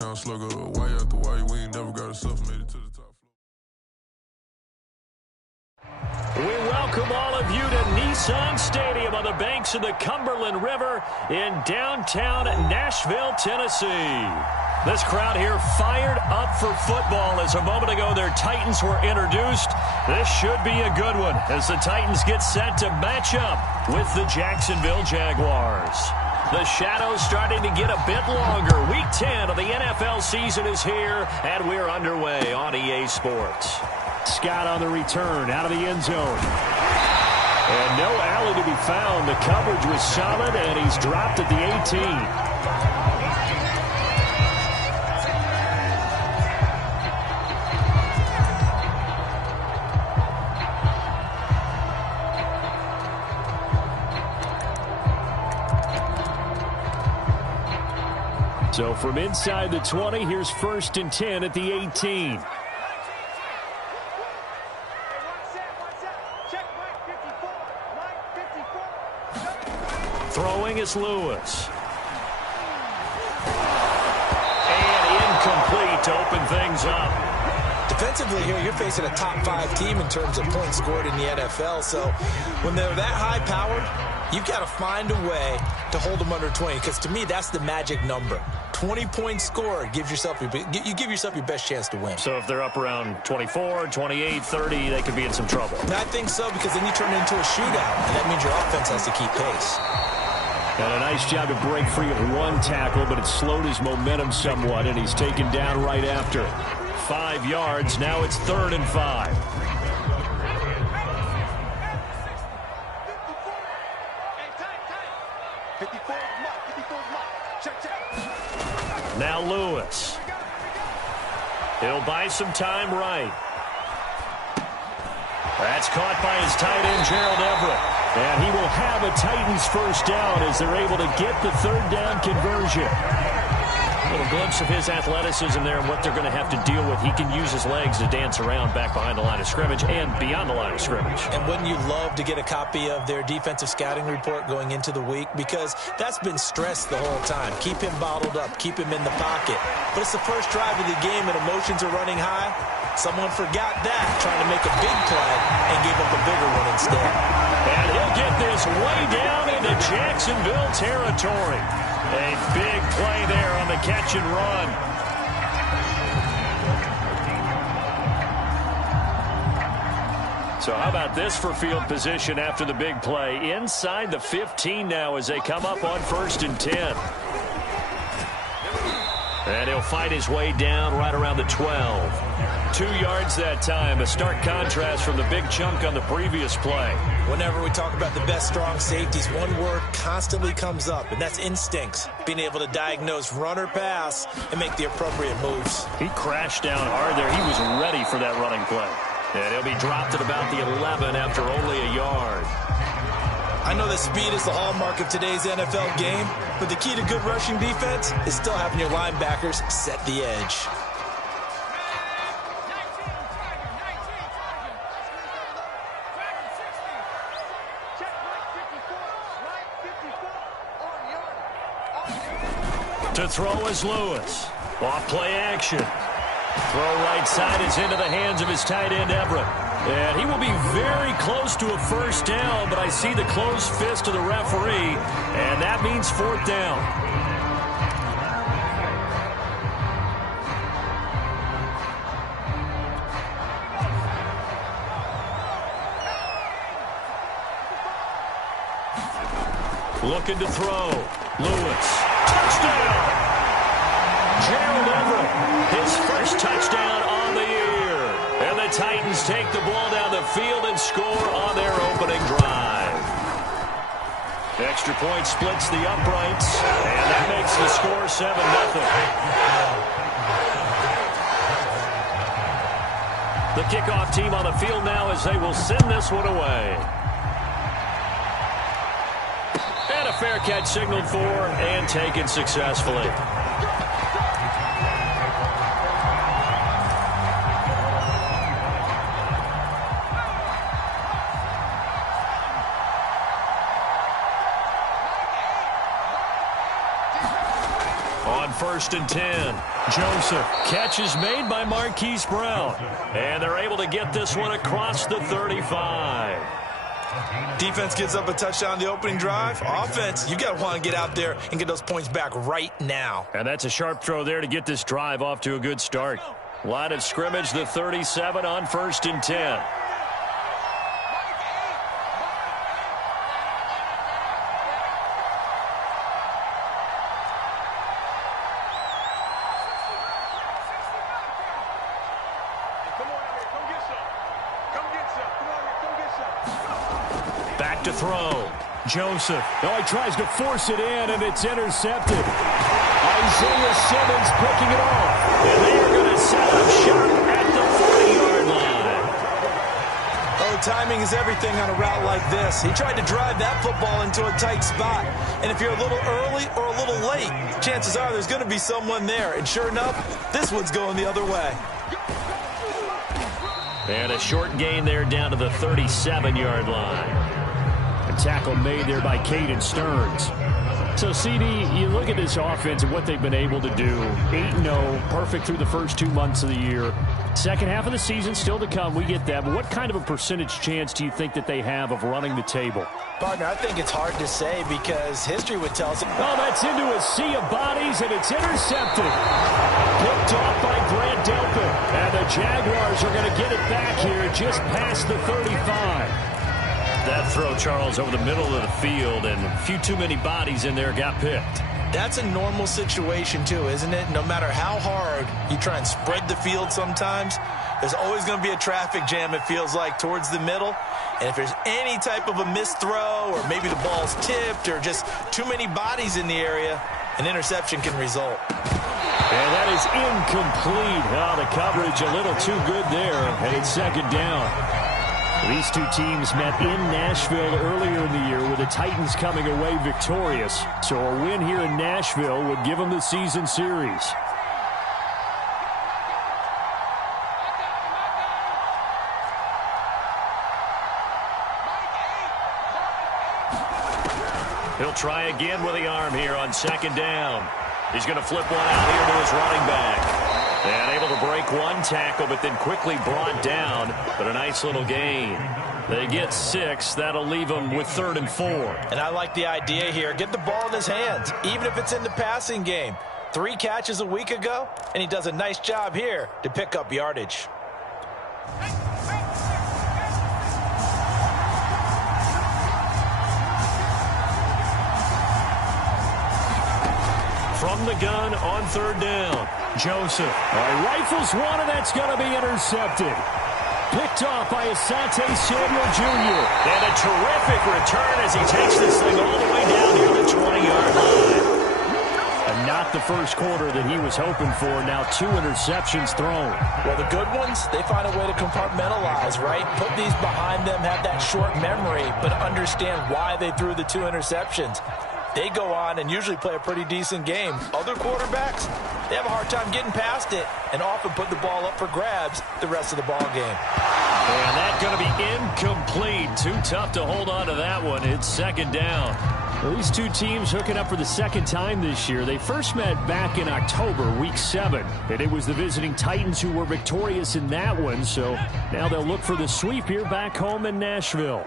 Slugger, why after why we ain't never got ourselves made it to the top floor. We welcome all of you to Nissan Stadium on the banks of the Cumberland River in downtown Nashville, Tennessee. This crowd here fired up for football as a moment ago their Titans were introduced. This should be a good one as the Titans get set to match up with the Jacksonville Jaguars. The shadow's starting to get a bit longer. Week 10 of the NFL season is here, and we're underway on EA Sports. Scott on the return, out of the end zone. And no alley to be found. The coverage was solid, and he's dropped at the 18. So from inside the 20, here's 1st and 10 at the 18. Throwing is Lewis. And incomplete to open things up. Defensively here, you're facing a top 5 team in terms of points scored in the NFL. So when they're that high-powered, you've got to find a way to hold them under 20, because to me, that's the magic number. 20 points scored, you give yourself your best chance to win. So if they're up around 24, 28, 30, they could be in some trouble. And I think so, because then you turn it into a shootout, and that means your offense has to keep pace. And a nice job to break free of one tackle, but it slowed his momentum somewhat, and he's taken down right after. 5 yards, now it's 3rd and 5. Now Lewis. He'll buy some time right. That's caught by his tight end, Gerald Everett. And he will have a Titans first down as they're able to get the 3rd down conversion. A little glimpse of his athleticism there and what they're going to have to deal with. He can use his legs to dance around back behind the line of scrimmage and beyond the line of scrimmage. And wouldn't you love to get a copy of their defensive scouting report going into the week? Because that's been stressed the whole time. Keep him bottled up. Keep him in the pocket. But it's the first drive of the game and emotions are running high. Someone forgot that, trying to make a big play and gave up a bigger one instead. And he'll get this way down into Jacksonville territory. A big play there on the catch and run. So how about this for field position after the big play? Inside the 15 now as they come up on 1st and 10. And he'll fight his way down right around the 12. 2 yards that time, a stark contrast from the big chunk on the previous play. Whenever we talk about the best strong safeties, one word constantly comes up, and that's instincts. Being able to diagnose run or pass and make the appropriate moves. He crashed down hard there. He was ready for that running play. And he'll be dropped at about the 11 after only a yard. I know that speed is the hallmark of today's NFL game, but the key to good rushing defense is still having your linebackers set the edge. To throw is Lewis. Off play action. Throw right side is into the hands of his tight end, Everett. And he will be very close to a first down, but I see the closed fist of the referee, and that means 4th down. Looking to throw. Lewis. Touchdown! Gerald Everett, his first touchdown on the year. And the Titans take the ball down the field and score on their opening drive. Extra point splits the uprights, and that makes the score 7-0. The kickoff team on the field now as they will send this one away. And a fair catch signaled for and taken successfully. On 1st and 10. Joseph. Catch is made by Marquise Brown. And they're able to get this one across the 35. Defense gives up a touchdown the opening drive. Offense, you got to want to get out there and get those points back right now. And that's a sharp throw there to get this drive off to a good start. Line of scrimmage, the 37 on 1st and 10. Back to throw. Joseph. Oh, he tries to force it in, and it's intercepted. Isaiah Simmons picking it off. And they are going to set up shop at the 40-yard line. Oh, timing is everything on a route like this. He tried to drive that football into a tight spot. And if you're a little early or a little late, chances are there's going to be someone there. And sure enough, this one's going the other way. And a short gain there down to the 37-yard line. Tackle made there by Caden Stearns. So, CD, you look at this offense and what they've been able to do. 8-0, perfect through the first 2 months of the year. Second half of the season still to come. We get that. But what kind of a percentage chance do you think that they have of running the table? Partner, I think it's hard to say because history would tell us. Oh, that's into a sea of bodies, and it's intercepted. Picked off by Grant Delpit. And the Jaguars are going to get it back here just past the 35. That throw, Charles, over the middle of the field, and a few too many bodies in there got picked. That's a normal situation, too, isn't it? No matter how hard you try and spread the field sometimes, there's always going to be a traffic jam, it feels like, towards the middle. And if there's any type of a missed throw or maybe the ball's tipped or just too many bodies in the area, an interception can result. And that is incomplete. Oh, the coverage a little too good there, and it's second down. These two teams met in Nashville earlier in the year with the Titans coming away victorious. So a win here in Nashville would give them the season series. He'll try again with the arm here on second down. He's going to flip one out here to his running back. And able to break one tackle, but then quickly brought down. But a nice little gain. They get 6. That'll leave them with 3rd and 4. And I like the idea here. Get the ball in his hands, even if it's in the passing game. 3 catches a week ago, and he does a nice job here to pick up yardage. From the gun on 3rd down. Joseph rifles one, and that's going to be intercepted. Picked off by Asante Samuel Jr. And a terrific return as he takes this thing all the way down near the 20-yard line. And not the first quarter that he was hoping for. Now 2 interceptions thrown. Well, the good ones, they find a way to compartmentalize, right? Put these behind them, have that short memory, but understand why they threw the 2 interceptions. They go on and usually play a pretty decent game. Other quarterbacks, they have a hard time getting past it and often put the ball up for grabs the rest of the ball game. And that's going to be incomplete. Too tough to hold on to that one. It's second down. Well, these two teams hooking up for the second time this year. They first met back in October, week 7. And it was the visiting Titans who were victorious in that one. So now they'll look for the sweep here back home in Nashville.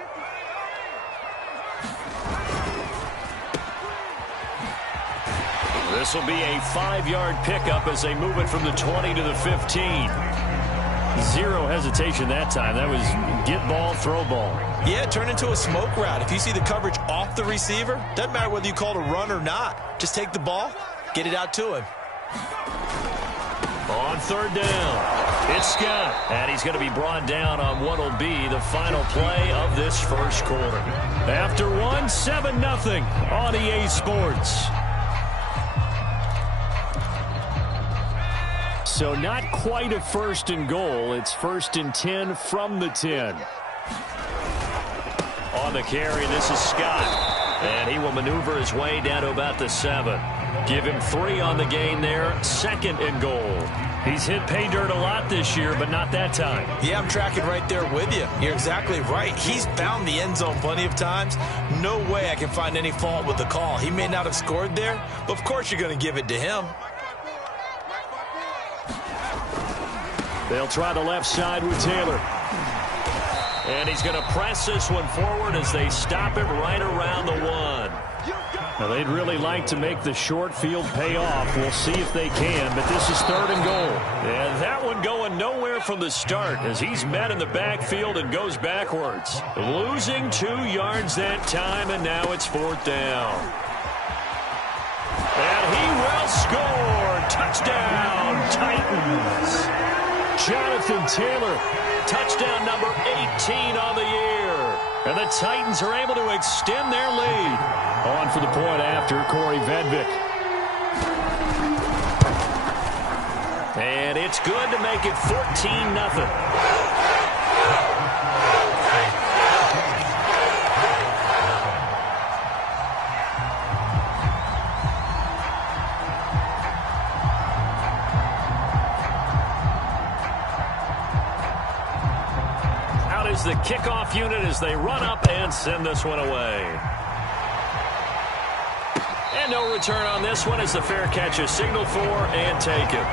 This will be a 5-yard pickup as they move it from the 20 to the 15. Zero hesitation that time. That was get ball, throw ball. Yeah, turn into a smoke route. If you see the coverage off the receiver, doesn't matter whether you call it a run or not. Just take the ball, get it out to him. On 3rd down, it's Scott. And he's going to be brought down on what will be the final play of this first quarter. After 1, 7-0 on EA Sports. So not quite a 1st and goal. It's 1st and 10 from the 10. On the carry, this is Scott. And he will maneuver his way down to about the 7. Give him 3 on the gain there. 2nd and goal. He's hit pay dirt a lot this year, but not that time. Yeah, I'm tracking right there with you. You're exactly right. He's found the end zone plenty of times. No way I can find any fault with the call. He may not have scored there, but of course you're going to give it to him. They'll try the left side with Taylor. And he's going to press this one forward as they stop it right around the 1. Now, they'd really like to make the short field pay off. We'll see if they can, but this is 3rd and goal. And that one going nowhere from the start as he's met in the backfield and goes backwards. Losing 2 yards that time, and now it's 4th down. And he will score. Touchdown, Titans. Jonathan Taylor, touchdown number 18 on the year. And the Titans are able to extend their lead. On for the point after, Corey Vedvik. And it's good to make it 14-0. Is the kickoff unit as they run up and send this one away. And no return on this one as the fair catch is signaled for and taken.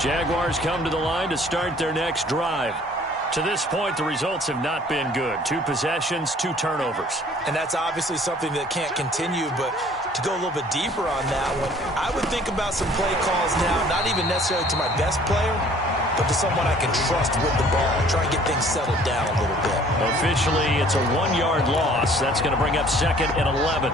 Jaguars come to the line to start their next drive. To this point, the results have not been good. 2 possessions, 2 turnovers. And that's obviously something that can't continue, but to go a little bit deeper on that one, I would think about some play calls now, not even necessarily to my best player, but to someone I can trust with the ball. Try and get things settled down a little bit. Officially, it's a 1-yard loss. That's going to bring up 2nd and 11.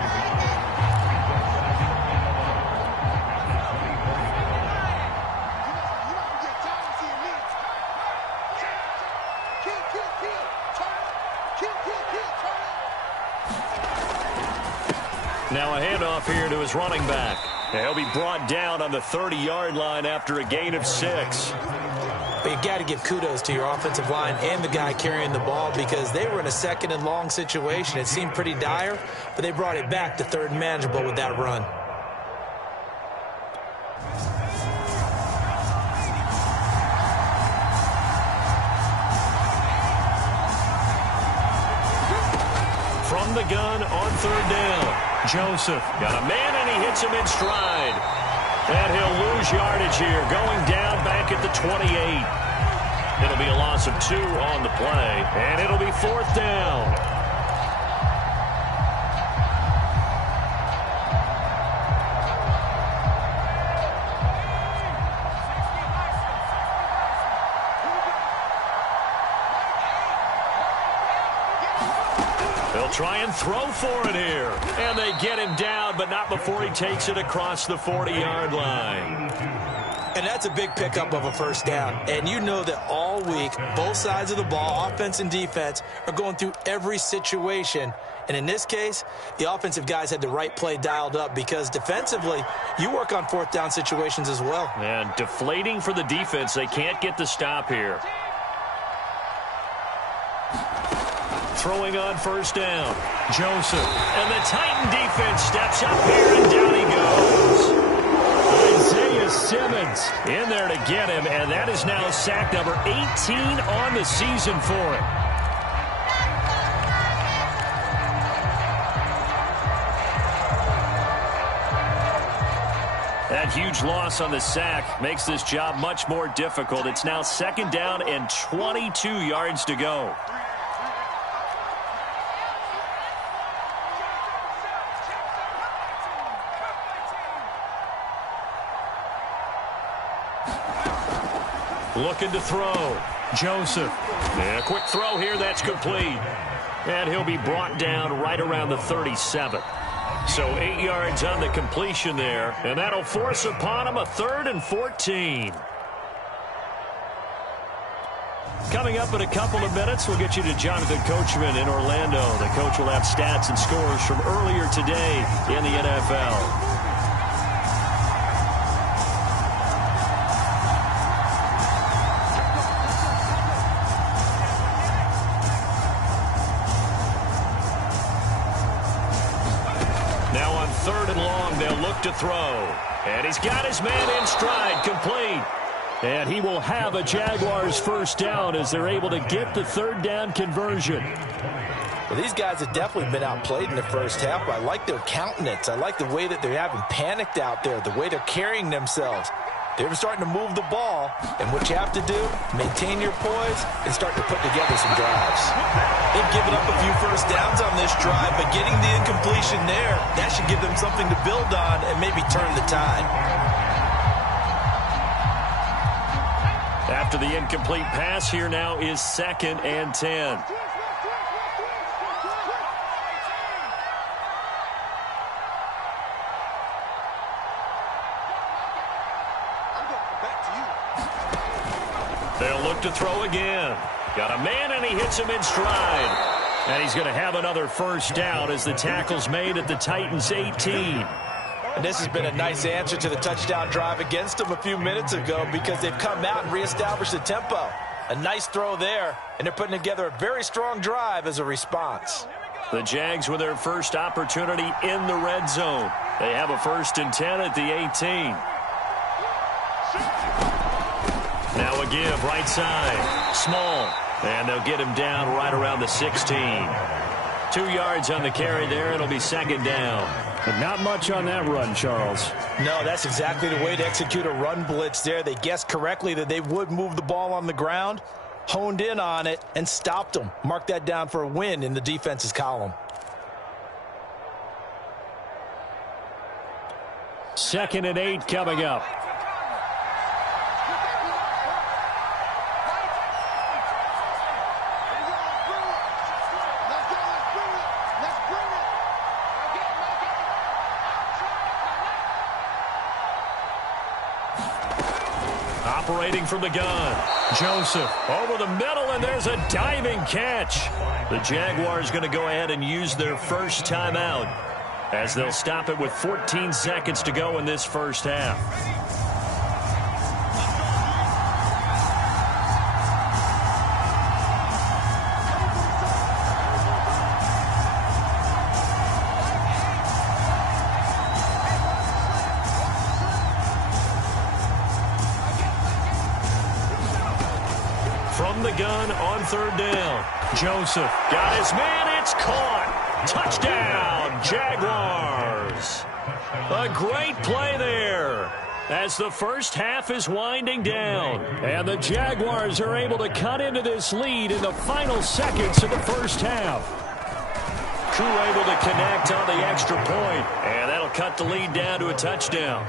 Now a handoff here to his running back. He'll be brought down on the 30-yard line after a gain of 6. But you got to give kudos to your offensive line and the guy carrying the ball because they were in a 2nd and long situation. It seemed pretty dire, but they brought it back to 3rd and manageable with that run. From the gun on 3rd down. Joseph got a man, and he hits him in stride. And he'll lose yardage here, going down back at the 28. It'll be a loss of 2 on the play, and it'll be 4th down. Try and throw for it here. And they get him down, but not before he takes it across the 40-yard line. And that's a big pickup of a 1st down. And you know that all week, both sides of the ball, offense and defense, are going through every situation. And in this case, the offensive guys had the right play dialed up because defensively, you work on 4th down situations as well. And deflating for the defense. They can't get the stop here. Throwing on 1st down. Joseph. And the Titan defense steps up here, and down he goes. Isaiah Simmons in there to get him, and that is now sack number 18 on the season for him. That huge loss on the sack makes this job much more difficult. It's now 2nd down and 22 yards to go. Looking to throw. Joseph. And a quick throw here. That's complete. And he'll be brought down right around the 37. So 8 yards on the completion there. And that'll force upon him a 3rd and 14. Coming up in a couple of minutes, we'll get you to Jonathan Coachman in Orlando. The coach will have stats and scores from earlier today in the NFL. To throw. And he's got his man in stride, complete. And he will have a Jaguars 1st down as they're able to get the 3rd down conversion. Well, these guys have definitely been outplayed in the first half, but I like their countenance. I like the way that they haven't panicked out there, the way they're carrying themselves. They're starting to move the ball, and what you have to do, maintain your poise and start to put together some drives. They've given up a few first downs on this drive, but getting the incompletion there, that should give them something to build on and maybe turn the tide. After the incomplete pass, here now is 2nd and 10. They'll look to throw again. Got a man, and he hits him in stride. And he's going to have another first down as the tackle's made at the Titans' 18. And this has been a nice answer to the touchdown drive against them a few minutes ago because they've come out and reestablished the tempo. A nice throw there, and they're putting together a very strong drive as a response. The Jags with their first opportunity in the red zone. They have a 1st and 10 at the 18. Now a give, right side. Small. And they'll get him down right around the 16. 2 yards on the carry there. It'll be 2nd down. But not much on that run, Charles. No, that's exactly the way to execute a run blitz there. They guessed correctly that they would move the ball on the ground, honed in on it, and stopped them. Mark that down for a win in the defense's column. 2nd and 8 coming up. Operating from the gun. Joseph over the middle, and there's a diving catch. The Jaguars going to go ahead and use their first timeout as they'll stop it with 14 seconds to go in this first half. From the gun on 3rd down. Joseph got his man. It's caught. Touchdown, Jaguars. A great play there as the first half is winding down. And the Jaguars are able to cut into this lead in the final seconds of the first half. Crew able to connect on the extra point, and that'll cut the lead down to a touchdown.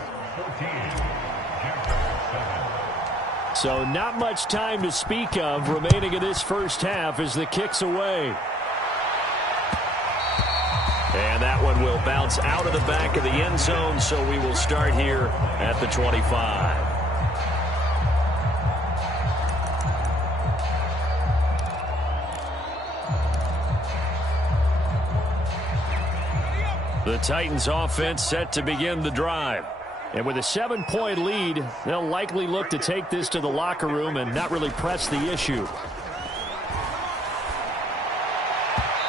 So not much time to speak of remaining in this first half as the kick's away. And that one will bounce out of the back of the end zone, so we will start here at the 25. The Titans offense set to begin the drive. And with a 7-point lead, they'll likely look to take this to the locker room and not really press the issue.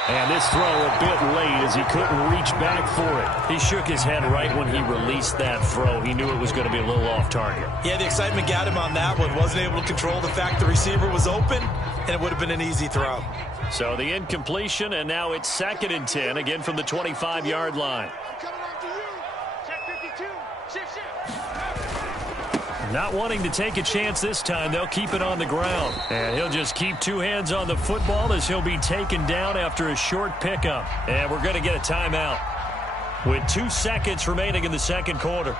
And this throw a bit late as he couldn't reach back for it. He shook his head right when he released that throw. He knew it was going to be a little off target. Yeah, the excitement got him on that one. Wasn't able to control the fact the receiver was open, and it would have been an easy throw. So the incompletion, and now it's 2nd and 10, again from the 25-yard line. Not wanting to take a chance this time, they'll keep it on the ground. And he'll just keep 2 hands on the football as he'll be taken down after a short pickup. And we're going to get a timeout with 2 seconds remaining in the second quarter.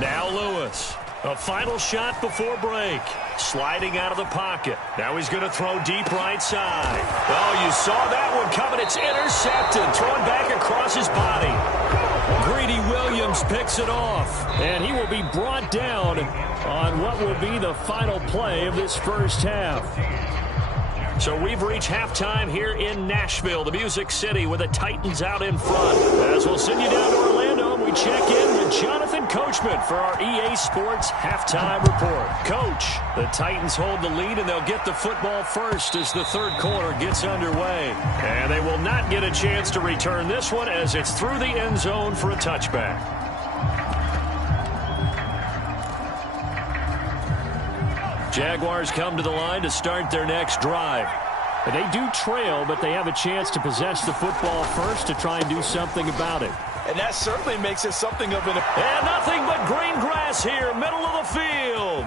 Now Lewis. A final shot before break. Sliding out of the pocket. Now he's going to throw deep right side. Oh, you saw that one coming. It's intercepted. Thrown back across his body. Greedy Williams picks it off. And he will be brought down on what will be the final play of this first half. So we've reached halftime here in Nashville, the Music City, with the Titans out in front. As we'll send you down to Orlando, we check in with Jonathan Coachman for our EA Sports Halftime Report. Coach, the Titans hold the lead, and they'll get the football first as the third quarter gets underway. And they will not get a chance to return this one as it's through the end zone for a touchback. Jaguars come to the line to start their next drive. They do trail, but they have a chance to possess the football first to try and do something about it. And that certainly makes it something of an... And nothing but green grass here, middle of the field.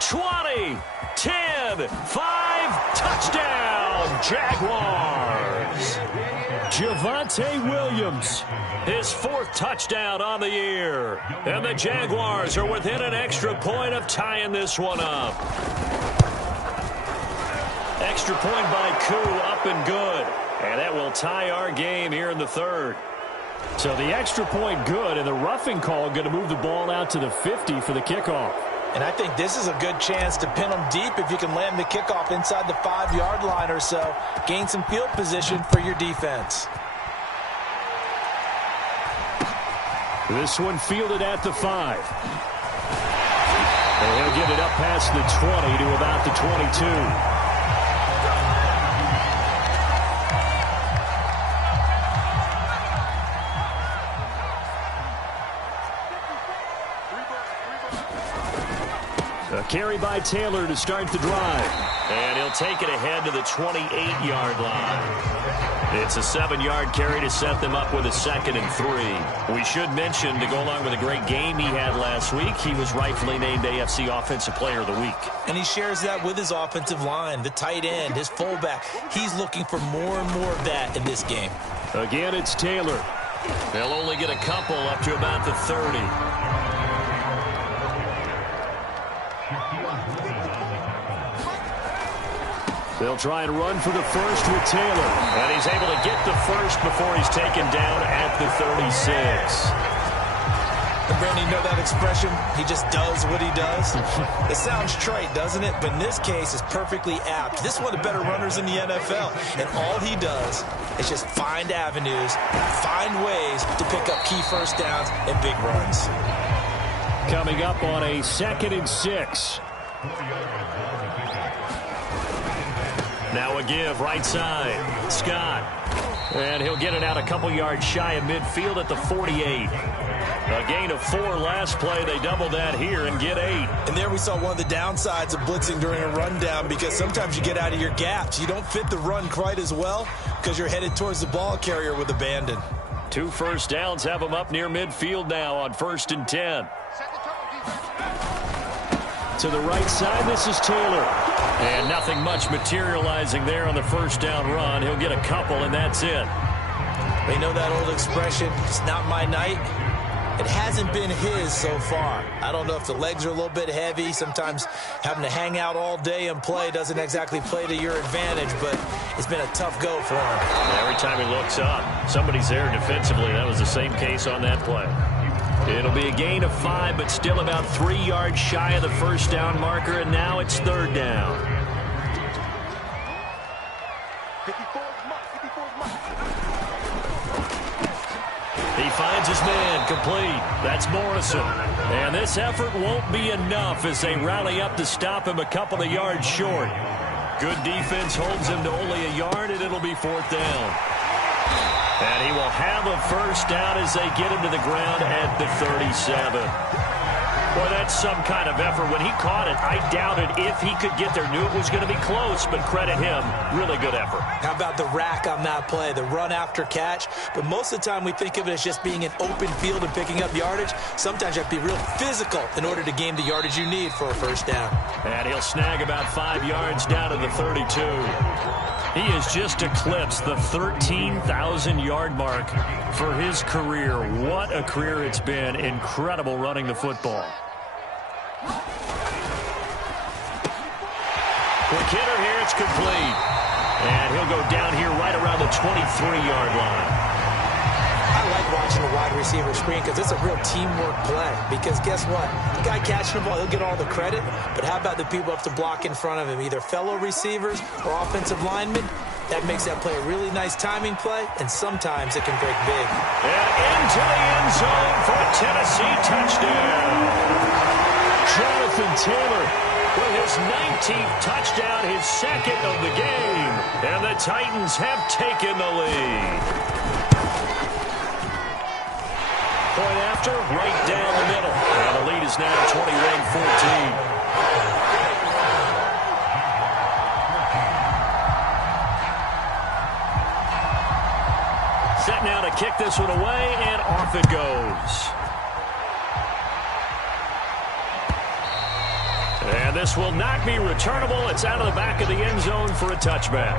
20, 10, 5, touchdown, Jaguars. Javonte Williams, his fourth touchdown on the year. And the Jaguars are within an extra point of tying this one up. Extra point by Koo, up and good. And that will tie our game here in the third. So the extra point good, and the roughing call going to move the ball out to the 50 for the kickoff. And I think this is a good chance to pin them deep if you can land the kickoff inside the 5-yard line or so. Gain some field position for your defense. This one fielded at the 5. And he'll get it up past the 20 to about the 22. A carry by Taylor to start the drive. And he'll take it ahead to the 28-yard line. It's a 7-yard carry to set them up with a 2nd and 3. We should mention, to go along with a great game he had last week, he was rightfully named AFC Offensive Player of the Week. And he shares that with his offensive line, the tight end, his fullback. He's looking for more and more of that in this game. Again, it's Taylor. They'll only get a couple up to about the 30. They'll try and run for the first with Taylor. And he's able to get the first before he's taken down at the 36. And Brandon, you know that expression? He just does what he does? It sounds trite, doesn't it? But in this case, it's perfectly apt. This is one of the better runners in the NFL. And all he does is just find avenues, find ways to pick up key first downs and big runs. Coming up on a 2nd and 6. Now a give, right side. Scott. And he'll get it out a couple yards shy of midfield at the 48. A gain of 4 last play. They double that here and get 8. And there we saw one of the downsides of blitzing during a rundown, because sometimes you get out of your gaps. You don't fit the run quite as well because you're headed towards the ball carrier with abandon. 2 first downs have them up near midfield now on 1st and 10. To the right side, this is Taylor. And nothing much materializing there on the first down run. He'll get a couple, and that's it. They know that old expression, it's not my night. It hasn't been his so far. I don't know if the legs are a little bit heavy. Sometimes having to hang out all day and play doesn't exactly play to your advantage, but it's been a tough go for him. Every time he looks up, somebody's there defensively. That was the same case on that play. It'll be a gain of 5, but still about 3 yards shy of the first down marker, and now it's 3rd down. He finds his man, complete. That's Morrison. And this effort won't be enough as they rally up to stop him a couple of yards short. Good defense holds him to only a yard, and it'll be 4th down. And he will have a first down as they get him to the ground at the 37. Boy, that's some kind of effort. When he caught it, I doubted if he could get there. Knew it was going to be close, but credit him. Really good effort. How about the rack on that play, the run after catch? But most of the time we think of it as just being an open field and picking up yardage. Sometimes you have to be real physical in order to gain the yardage you need for a first down. And he'll snag about 5 yards down to the 32. He has just eclipsed the 13,000-yard mark for his career. What a career it's been. Incredible running the football. Quick hitter here. It's complete. And he'll go down here right around the 23-yard line. I like watching the wide receiver screen because it's a real teamwork play. Because guess what? The guy catching the ball, he'll get all the credit. But how about the people up to block in front of him, either fellow receivers or offensive linemen? That makes that play a really nice timing play, and sometimes it can break big. And into the end zone for a Tennessee touchdown. Jonathan Taylor with his 19th touchdown, his second of the game. And the Titans have taken the lead. Point after, right down the middle. And the lead is now 21-14. Set now to kick this one away, and off it goes. And this will not be returnable. It's out of the back of the end zone for a touchback.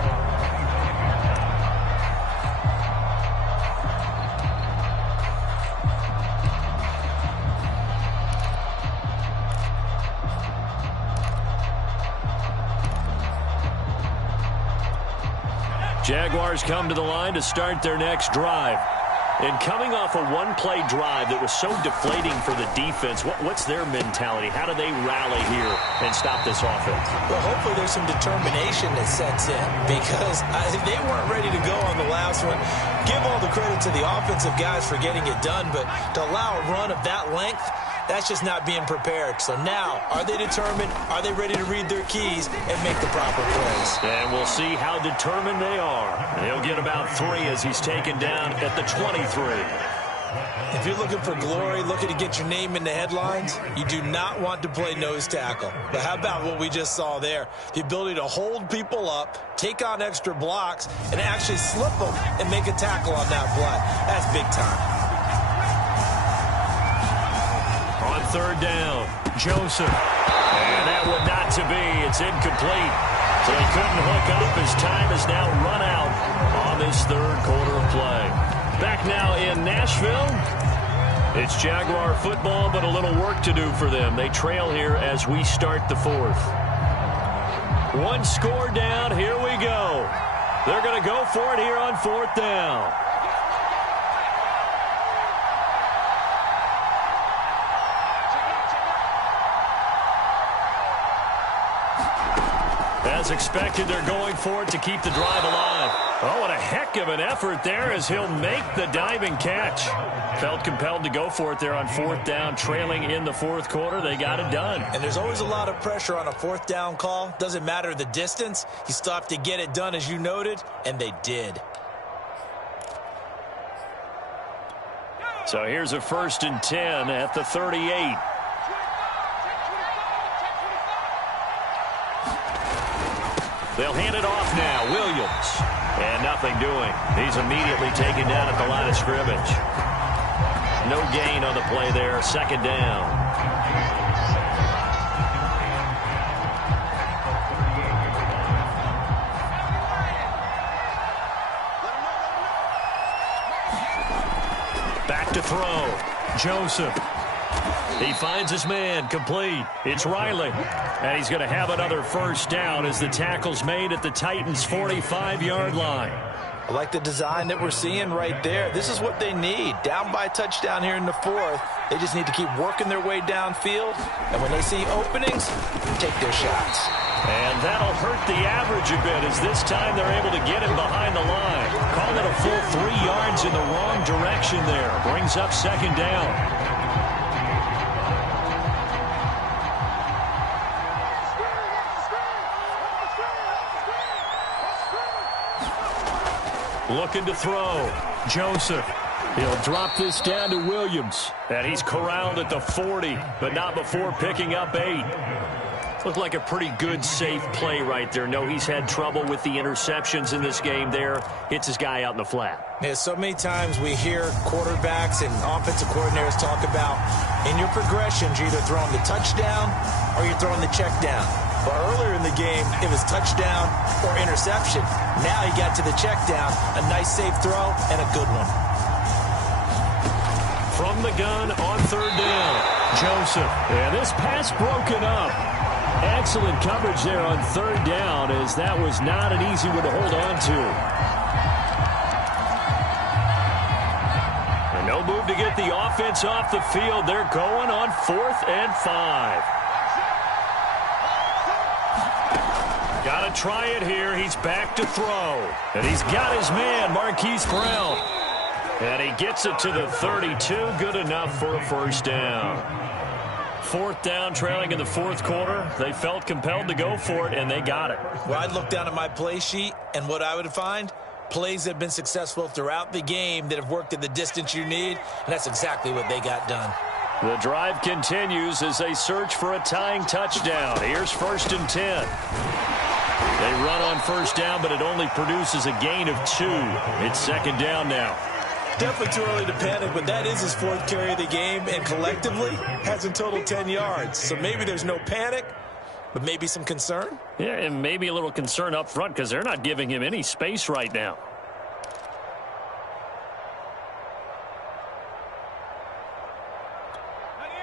Jaguars come to the line to start their next drive. And coming off a one-play drive that was so deflating for the defense, what's their mentality? How do they rally here and stop this offense? Well, hopefully there's some determination that sets in, because they weren't ready to go on the last one. Give all the credit to the offensive guys for getting it done, but to allow a run of that length, that's just not being prepared. So now, are they determined? Are they ready to read their keys and make the proper plays? And we'll see how determined they are. He'll get about 3 as he's taken down at the 23. If you're looking for glory, looking to get your name in the headlines, you do not want to play nose tackle. But how about what we just saw there? The ability to hold people up, take on extra blocks, and actually slip them and make a tackle on that play. That's big time. On third down, Joseph. And that would not to be. It's incomplete. So he couldn't hook up. His time is now run out on this third quarter of play. Back now in Nashville. It's Jaguar football, but a little work to do for them. They trail here as we start the fourth. One score down. Here we go. They're going to go for it here on fourth down. As expected, they're going for it to keep the drive alive. Oh, what a heck of an effort there as he'll make the diving catch. Felt compelled to go for it there on fourth down, trailing in the fourth quarter. They got it done. And there's always a lot of pressure on a fourth down call. Doesn't matter the distance. You still have to get it done, as you noted, and they did. So here's a 1st and 10 at the 38. They'll hand it off now. Williams. And nothing doing. He's immediately taken down at the line of scrimmage. No gain on the play there. Second down. Back to throw. Joseph. He finds his man, complete. It's Riley. And he's going to have another first down as the tackle's made at the Titans' 45-yard line. I like the design that we're seeing right there. This is what they need. Down by a touchdown here in the fourth. They just need to keep working their way downfield. And when they see openings, take their shots. And that'll hurt the average a bit as this time they're able to get him behind the line. Call it a full 3 yards in the wrong direction there. Brings up second down. Looking to throw. Joseph. He'll drop this down to Williams. And he's corralled at the 40, but not before picking up 8. Looked like a pretty good, safe play right there. No, he's had trouble with the interceptions in this game there. Hits his guy out in the flat. Yeah, so many times we hear quarterbacks and offensive coordinators talk about in your progressions, you're either throwing the touchdown or you're throwing the check down. But earlier in the game, it was touchdown or interception. Now he got to the check down, a nice safe throw, and a good one. From the gun on third down, Joseph. And this pass broken up. Excellent coverage there on third down, as that was not an easy one to hold on to. And no move to get the offense off the field. They're going on 4th and 5. Got to try it here. He's back to throw. And he's got his man, Marquise Brown. And he gets it to the 32. Good enough for a first down. Fourth down, trailing in the fourth quarter. They felt compelled to go for it, and they got it. Well, I'd look down at my play sheet, and what I would find, plays that have been successful throughout the game that have worked at the distance you need, and that's exactly what they got done. The drive continues as they search for a tying touchdown. Here's 1st and 10. They run on first down, but it only produces a gain of 2. It's 2nd down now. Definitely too early to panic, but that is his 4th carry of the game, and collectively has in total 10 yards. So maybe there's no panic, but maybe some concern. Yeah, and maybe a little concern up front because they're not giving him any space right now.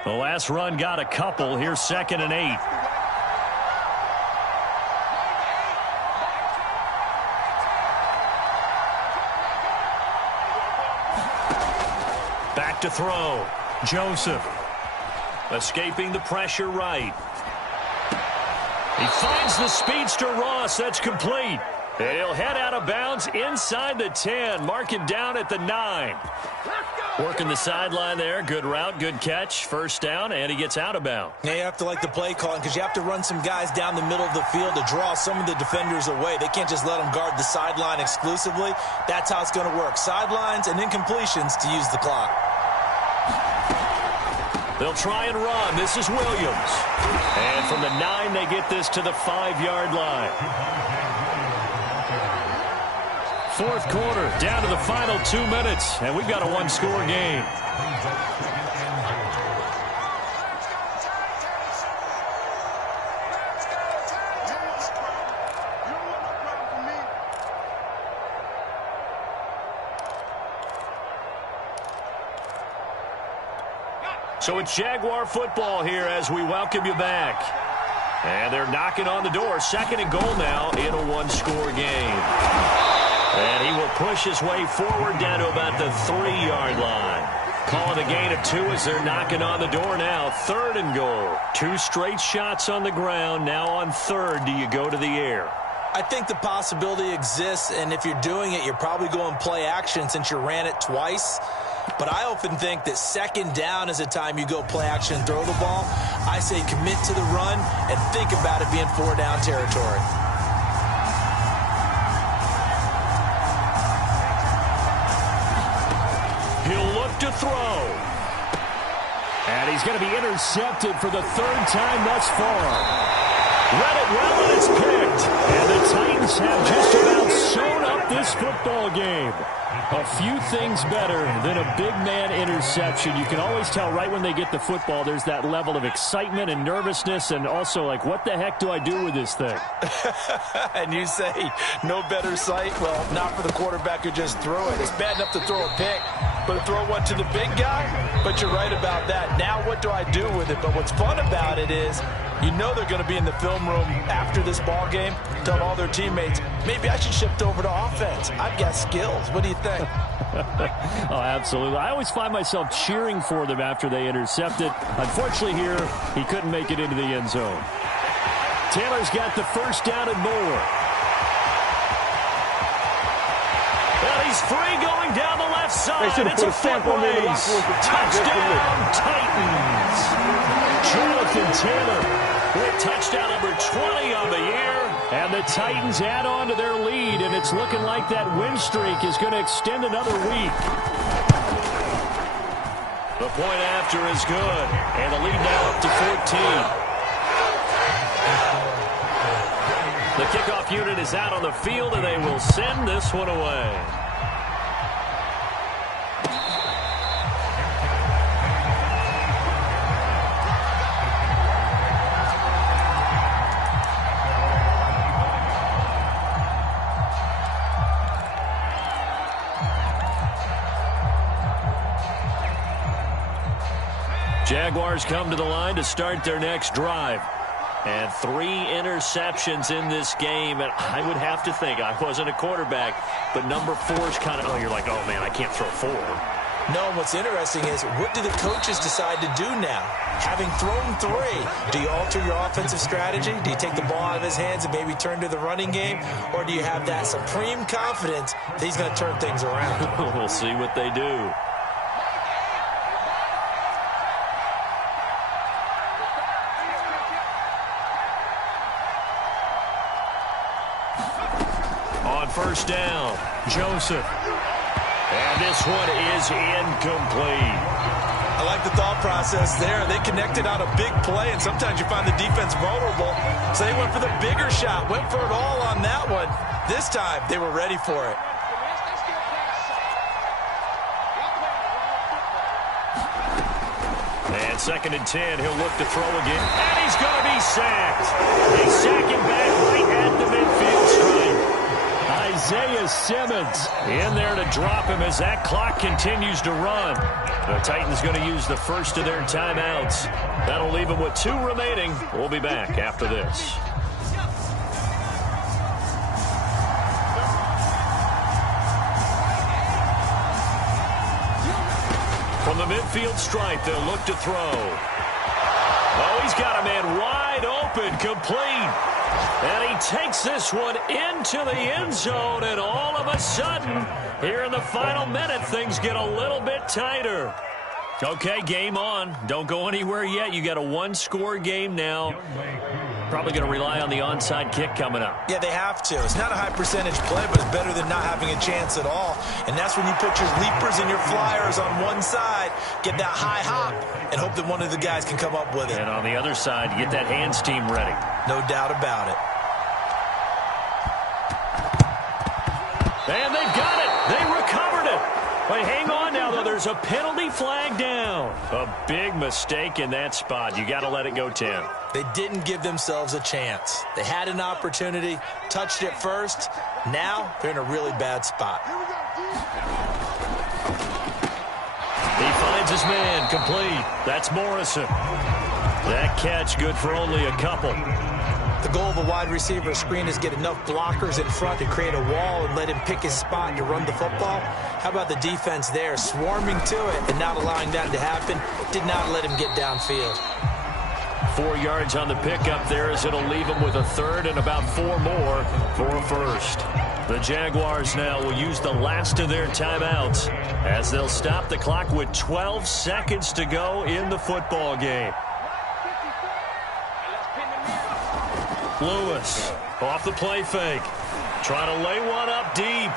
The last run got a couple. Here's 2nd and 8. Back to throw. Joseph. Escaping the pressure right. He finds the speedster Ross. That's complete. And he'll head out of bounds inside the 10. Mark him down at the 9. Working the sideline there. Good route, good catch. First down, and he gets out of bounds. Now you have to like the play calling because you have to run some guys down the middle of the field to draw some of the defenders away. They can't just let them guard the sideline exclusively. That's how it's going to work. Sidelines and incompletions to use the clock. They'll try and run. This is Williams. And from the 9, they get this to the 5-yard line. Fourth quarter, down to the final 2 minutes, and we've got a 1-score game. So it's Jaguar football here as we welcome you back. And they're knocking on the door. 2nd and goal now in a 1-score game. And he will push his way forward down to about the 3-yard line. Calling a gain of 2 as they're knocking on the door now. 3rd and goal. 2 straight shots on the ground. Now on 3rd, do you go to the air? I think the possibility exists, and if you're doing it, you're probably going play action since you ran it twice. But I often think that 2nd down is a time you go play action and throw the ball. I say commit to the run and think about it being 4-down territory. He'll look to throw. And he's going to be intercepted for the 3rd time thus far. Read it well, and it's picked. And the Titans have just about sewn up this football game. A few things better than a big man interception. You can always tell right when they get the football, there's that level of excitement and nervousness, and also like, what the heck do I do with this thing? And you say, no better sight? Well, not for the quarterback who just threw it. It's bad enough to throw a pick, but to throw one to the big guy? But you're right about that. Now what do I do with it? But what's fun about it is, you know they're going to be in the film room after this ball game, telling all their teammates, maybe I should shift over to offense. I've got skills. What do you think? Oh, absolutely. I always find myself cheering for them after they intercept it. Unfortunately here, he couldn't make it into the end zone. Taylor's got the first down and more. Well, he's free going down the left side. It's a foot race. Touchdown, Titans. Jonathan Taylor with touchdown number 20 on the year. And the Titans add on to their lead, and it's looking like that win streak is going to extend another week. The point after is good, and the lead now up to 14. The kickoff unit is out on the field, and they will send this one away. Jaguars come to the line to start their next drive. And 3 interceptions in this game. And I would have to think, I wasn't a quarterback, but number 4 is kind of, oh, you're like, oh, man, I can't throw 4. No, what's interesting is, what do the coaches decide to do now? Having thrown 3, do you alter your offensive strategy? Do you take the ball out of his hands and maybe turn to the running game? Or do you have that supreme confidence that he's going to turn things around? We'll see what they do. On first down, Joseph. And this one is incomplete. I like the thought process there. They connected on a big play, and sometimes you find the defense vulnerable. So they went for the bigger shot, went for it all on that one. This time, they were ready for it. And 2nd and 10, he'll look to throw again. And he's going to be sacked. They sack him back right at the midfield stripe. Isaiah Simmons in there to drop him as that clock continues to run. The Titans going to use the first of their timeouts. That'll leave them with 2 remaining. We'll be back after this. From the midfield stripe, they'll look to throw. Oh, he's got a man wide open, complete. And he takes this one into the end zone, and all of a sudden, here in the final minute, things get a little bit tighter. Okay, game on. Don't go anywhere yet. You got a 1-score game now. Probably going to rely on the onside kick coming up. Yeah, they have to. It's not a high percentage play, but it's better than not having a chance at all. And that's when you put your leapers and your flyers on one side, get that high hop, and hope that one of the guys can come up with it. And on the other side, you get that hands team ready. No doubt about it. And they've got it. They recovered it. Wait, hang on now, though. There's a penalty flag down. A big mistake in that spot. You got to let it go 10. They didn't give themselves a chance. They had an opportunity, touched it first. Now they're in a really bad spot. He finds his man, complete. That's Morrison. That catch good for only a couple. The goal of a wide receiver screen is get enough blockers in front to create a wall and let him pick his spot to run the football. How about the defense there, swarming to it and not allowing that to happen? Did not let him get downfield. 4 yards on the pickup there as it'll leave him with a third and about 4 more for a first. The Jaguars now will use the last of their timeouts as they'll stop the clock with 12 seconds to go in the football game. Lewis off the play fake. Trying to lay one up deep.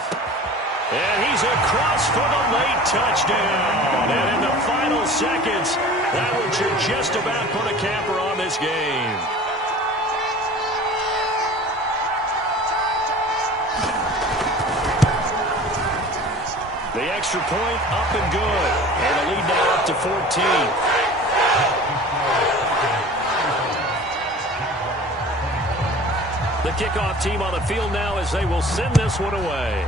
And he's across for the late touchdown. And in the final seconds, that would just about put a capper on this game. The extra point up and good. And the lead now up to 14. The kickoff team on the field now as they will send this one away.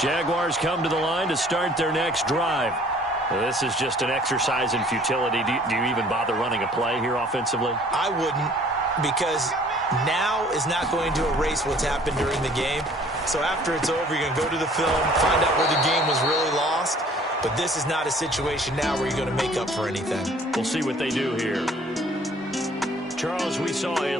Jaguars come to the line to start their next drive. This is just an exercise in futility. Do you even bother running a play here offensively? I wouldn't, because now is not going to erase what's happened during the game. So after it's over, you're going to go to the film, find out where the game was really lost. But this is not a situation now where you're going to make up for anything. We'll see what they do here. Charles, we saw a